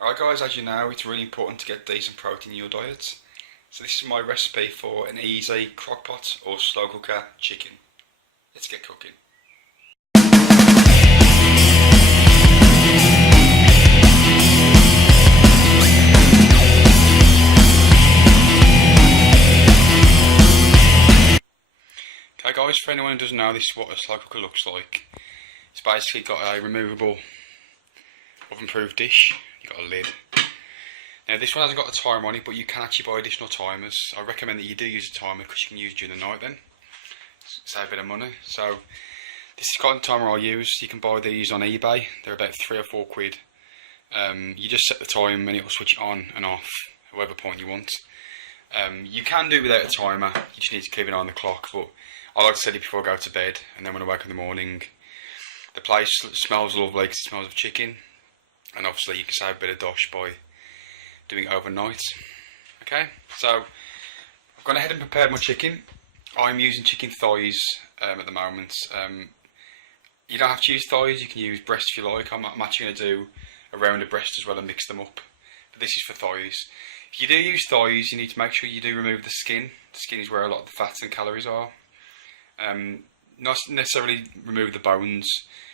Alright guys, as you know, it's really important to get decent protein in your diet. So this is my recipe for an easy crockpot or slow cooker chicken. Let's get cooking. Okay guys, for anyone who doesn't know, this is what a slow cooker looks like. It's basically got a removable oven-proof dish. You've got a lid. Now this one hasn't got a timer on it, but you can actually buy additional timers. I recommend that you do use a timer because you can use it during the night then. Save a bit of money. So this is the kind of timer I'll use. You can buy these on eBay. They're about £3 or £4. You just set the time and it will switch it on and off, whatever point you want. You can do it without a timer. You just need to keep an eye on the clock, but I like to set it before I go to bed, and then when I wake up in the morning, the place smells lovely because it smells of chicken, and obviously you can save a bit of dosh by doing it overnight. Okay, so I've gone ahead and prepared my chicken. I'm using chicken thighs at the moment. You don't have to use thighs, you can use breast if you like. I'm actually going to do a round of breast as well and mix them up, but this is for thighs. If you do use thighs, you need to make sure you do remove the skin. The skin is where a lot of the fats and calories are. Not necessarily remove the bones.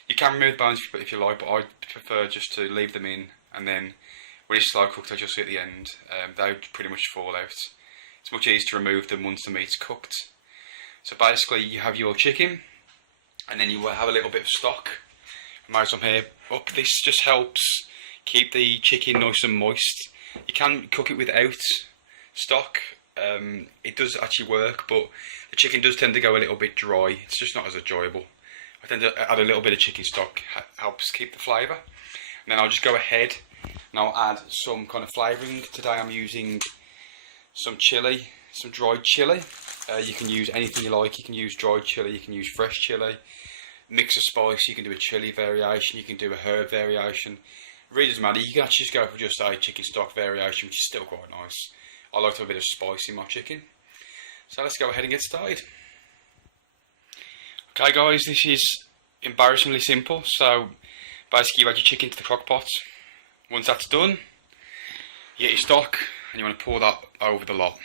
You can remove the bones if you like, but I prefer just to leave them in, and then when it's slow cooked, as you'll see at the end, they pretty much fall out. It's much easier to remove them once the meat's cooked. So basically you have your chicken, and then you will have a little bit of stock. I might some here up. This just helps keep the chicken nice and moist. You can cook it without stock. It does actually work, but the chicken does tend to go a little bit dry. It's just not as enjoyable. I tend to add a little bit of chicken stock, helps keep the flavour. And then I'll just go ahead and I'll add some kind of flavouring. Today I'm using some chilli, some dried chilli. You can use anything you like. You can use dried chilli, you can use fresh chilli. Mix of spice, you can do a chilli variation, you can do a herb variation. It really doesn't matter. You can actually just go for just a chicken stock variation, which is still quite nice. I like to have a bit of spice in my chicken. So let's go ahead and get started. Okay guys, this is embarrassingly simple. So basically you add your chicken to the crock pot. Once that's done, you get your stock and you want to pour that over the lot.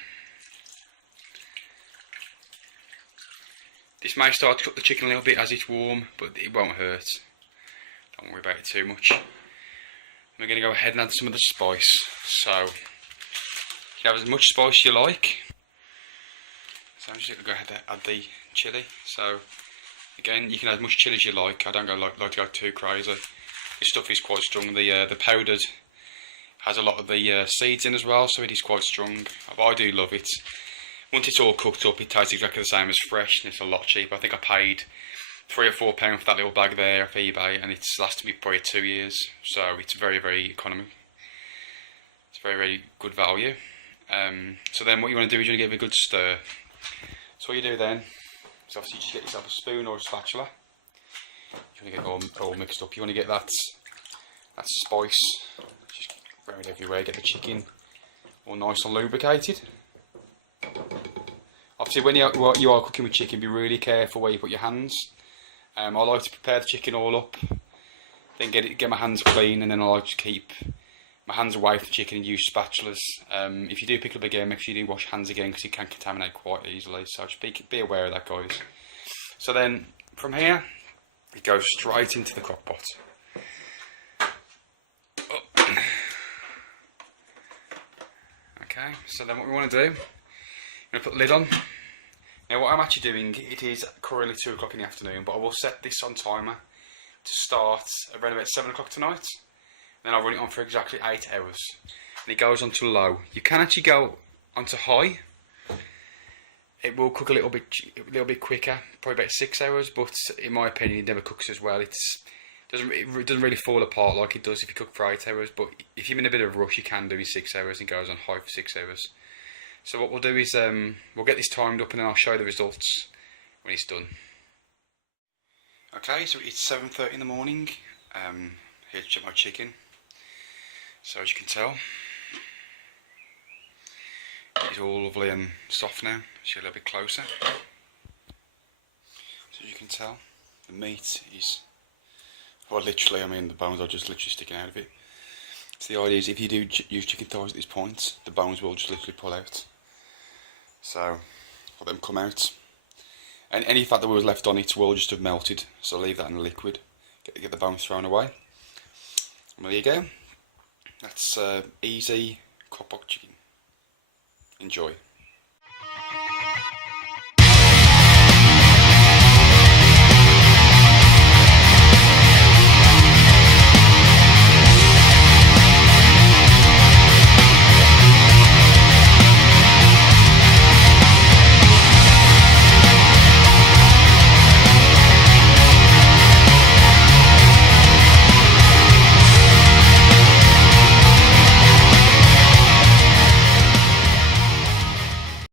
This may start to cook the chicken a little bit as it's warm, but it won't hurt. Don't worry about it too much. We're going to go ahead and add some of the spice. So you have as much spice as you like. So I'm just going to go ahead and add the chilli. So again, you can add as much chilli as you like. I don't like to go too crazy. This stuff is quite strong. The powdered has a lot of the seeds in as well, so it is quite strong. But I do love it. Once it's all cooked up, it tastes exactly the same as fresh, and it's a lot cheaper. I think I paid £3 or £4 for that little bag there off eBay, and it's lasted me probably 2 years. So it's very, very economical. It's very, very good value. So then what you want to do is you want to give it a good stir. So what you do then is obviously just get yourself a spoon or a spatula. You want to get it all mixed up. You want to get that spice just around everywhere. Get the chicken all nice and lubricated. Obviously when you are cooking with chicken, be really careful where you put your hands. I like to prepare the chicken all up, then get my hands clean, and then I like to keep my hands away from the chicken and use spatulas. If you do pick up again, make sure you do wash hands again because it can contaminate quite easily. So just be aware of that, guys. So then from here, it goes straight into the crock pot. Okay, so then what we want to do, I'm going to put the lid on. Now what I'm actually doing, it is currently 2 o'clock in the afternoon, but I will set this on timer to start around about 7 o'clock tonight. Then I'll run it on for exactly 8 hours. And it goes on to low. You can actually go onto high. It will cook a little bit quicker, probably about 6 hours, but in my opinion it never cooks as well. It doesn't really fall apart like it does if you cook for 8 hours, but if you're in a bit of a rush you can do it 6 hours and it goes on high for 6 hours. So what we'll do is we'll get this timed up and then I'll show you the results when it's done. Okay, so it's 7:30 in the morning. Here to check my chicken. So as you can tell, it's all lovely and soft now. Show a little bit closer. So as you can tell, the meat is, well literally, I mean the bones are just literally sticking out of it. So the idea is if you do use chicken thighs at this point, the bones will just literally pull out. So let them come out. And any fat that was left on it will just have melted. So leave that in the liquid. Get the bones thrown away. And there you go. That's easy crock pot chicken. Enjoy.